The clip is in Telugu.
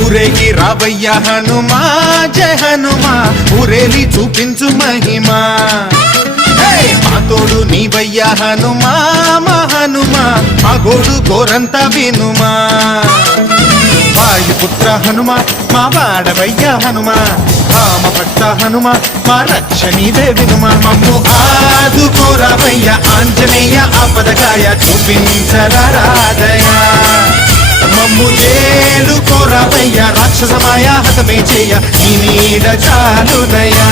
ఊరేగి రావయ్య హనుమా జయ హనుమా ఊరేలి చూపించు మహిమా మా తోడు నీవయ్య హనుమా మా హనుమా మా గోడు గోరంత వినుమా వాయుపుత్ర హనుమా మా వాడవయ్య హనుమా రామ భక్త హనుమా మా రక్షణీదే వినుమా మమ్ము ఆదుకోరావయ్య ఆంజనేయ ఆపదకాయ చూపించరాదయా మమ్ము ఏలు కోరావయ్య రాక్షసమాయ హతమే చేయ నీ నీడ చాలునయా